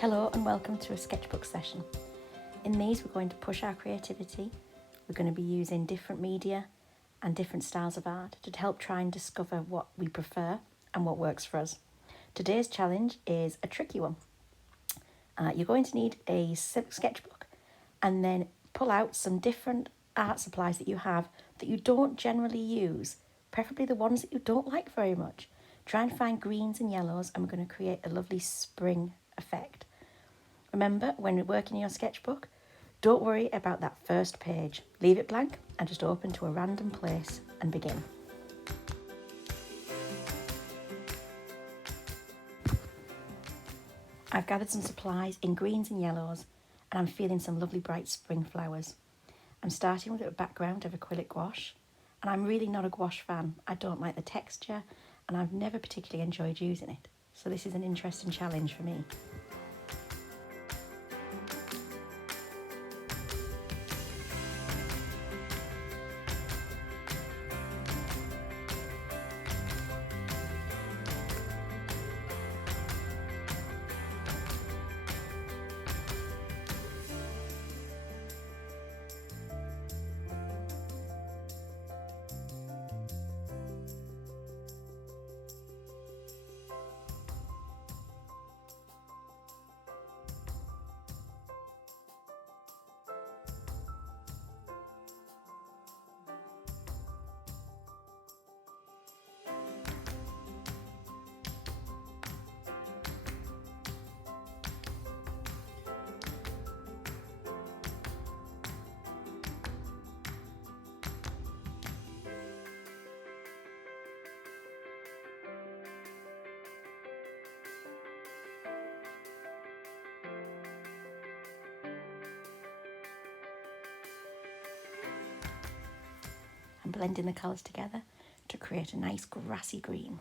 Hello and welcome to a sketchbook session. In these we're going to push our creativity. We're going to be using different media and different styles of art to help try and discover what we prefer and what works for us. Today's challenge is a tricky one. You're going to need a sketchbook and then pull out some different art supplies that you have that you don't generally use, preferably the ones that you don't like very much. Try and find greens and yellows and we're going to create a lovely spring effect. Remember, when you're working in your sketchbook, don't worry about that first page. Leave it blank and just open to a random place and begin. I've gathered some supplies in greens and yellows and I'm feeling some lovely bright spring flowers. I'm starting with a background of acrylic gouache and I'm really not a gouache fan. I don't like the texture and I've never particularly enjoyed using it. So this is an interesting challenge for me. I'm blending the colours together to create a nice grassy green.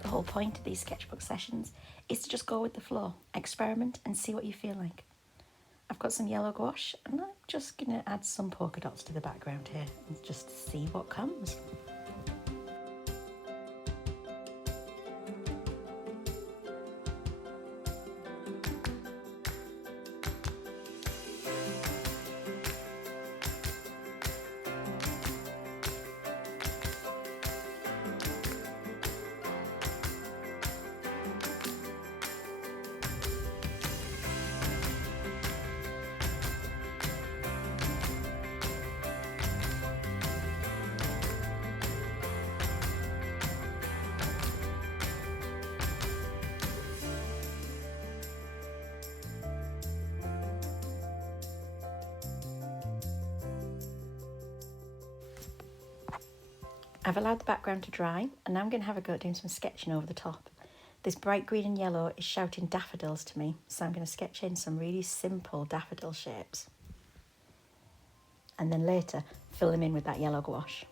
The whole point of these sketchbook sessions is to just go with the flow, experiment and see what you feel like. I've got some yellow gouache and I'm just going to add some polka dots to the background here and just see what comes. I've allowed the background to dry and now I'm going to have a go at doing some sketching over the top. This bright green and yellow is shouting daffodils to me, so I'm going to sketch in some really simple daffodil shapes. And then later fill them in with that yellow gouache.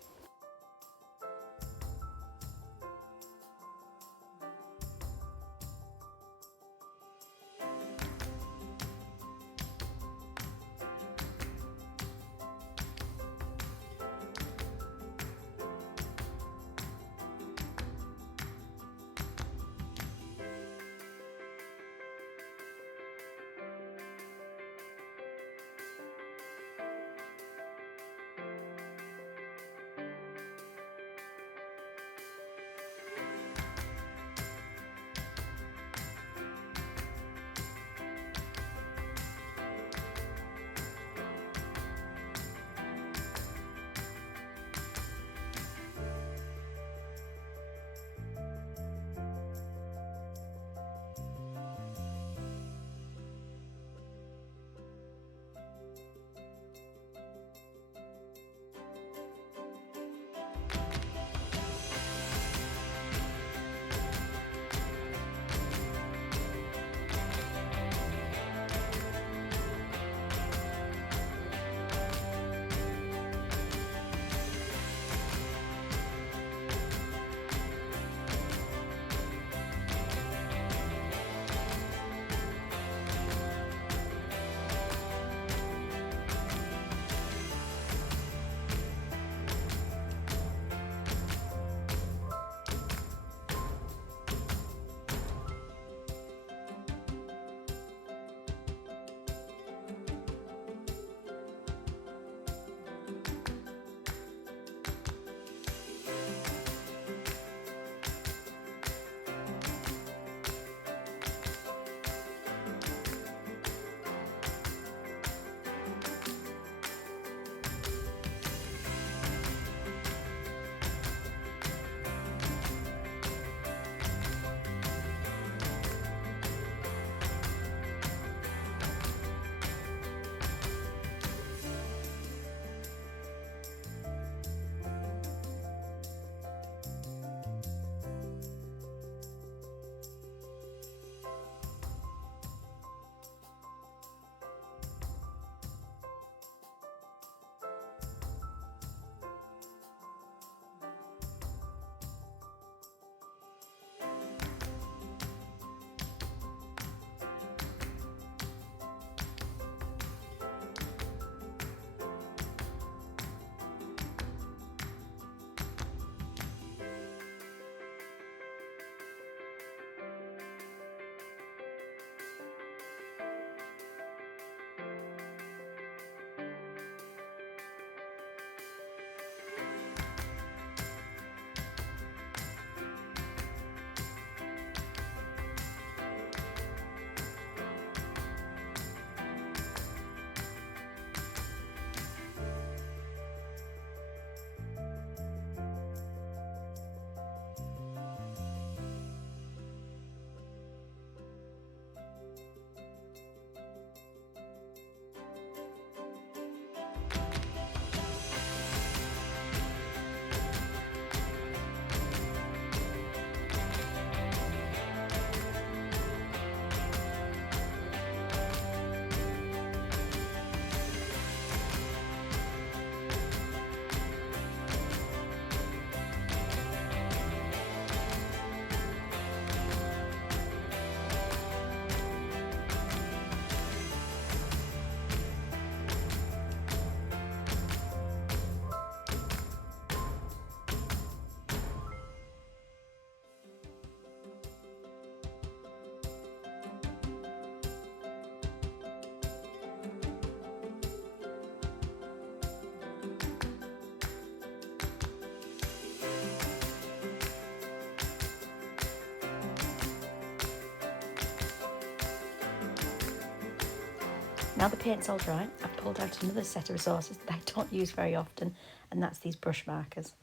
Now the paint's all dry, I've pulled out another set of resources that I don't use very often, and that's these brush markers.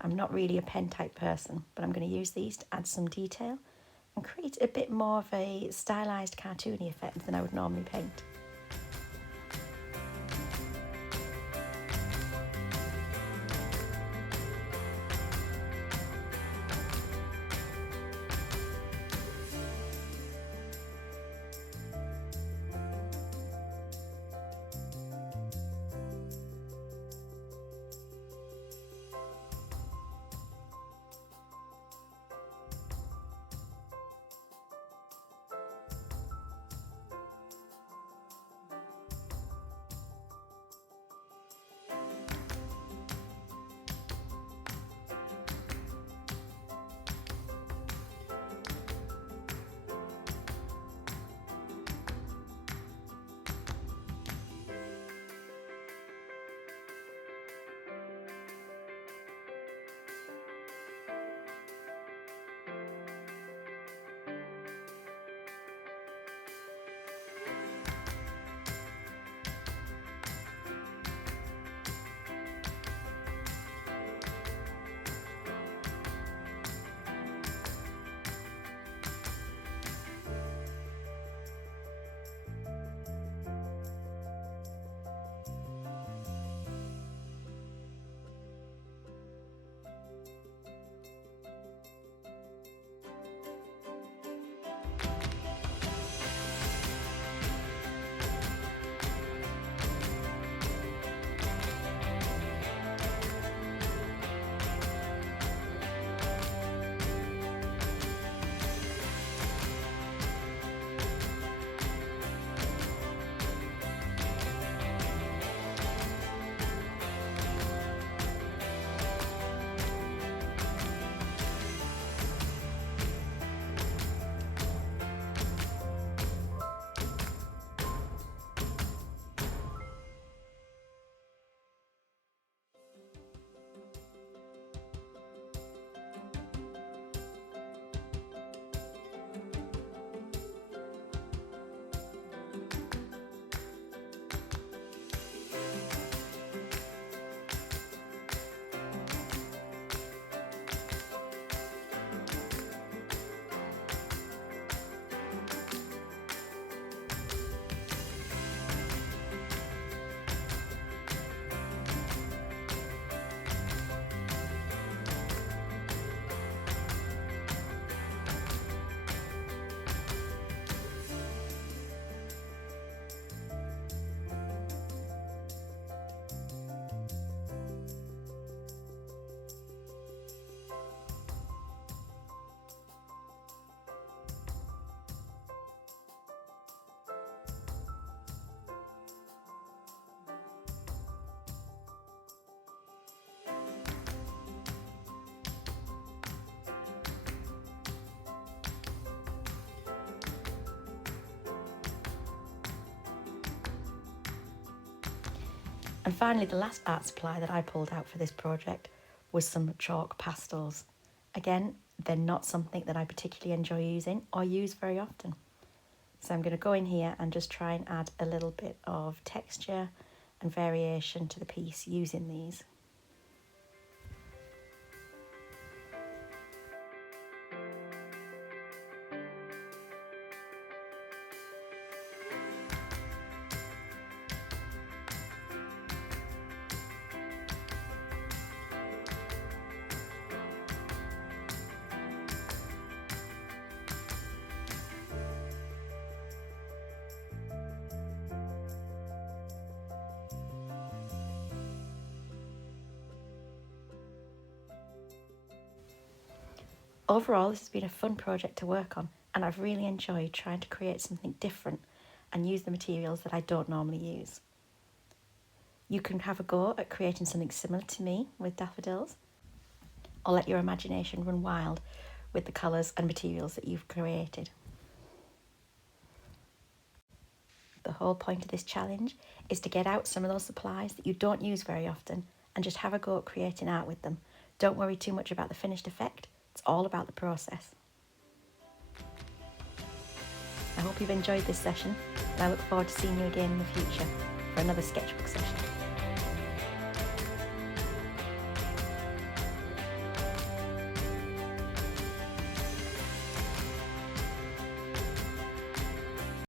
I'm not really a pen type person, but I'm going to use these to add some detail and create a bit more of a stylised cartoony effect than I would normally paint. And finally, the last art supply that I pulled out for this project was some chalk pastels. Again, they're not something that I particularly enjoy using or use very often. So I'm going to go in here and just try and add a little bit of texture and variation to the piece using these. Overall, this has been a fun project to work on, and I've really enjoyed trying to create something different and use the materials that I don't normally use. You can have a go at creating something similar to me with daffodils, or let your imagination run wild with the colours and materials that you've created. The whole point of this challenge is to get out some of those supplies that you don't use very often and just have a go at creating art with them. Don't worry too much about the finished effect. It's all about the process. I hope you've enjoyed this session, and I look forward to seeing you again in the future for another sketchbook session.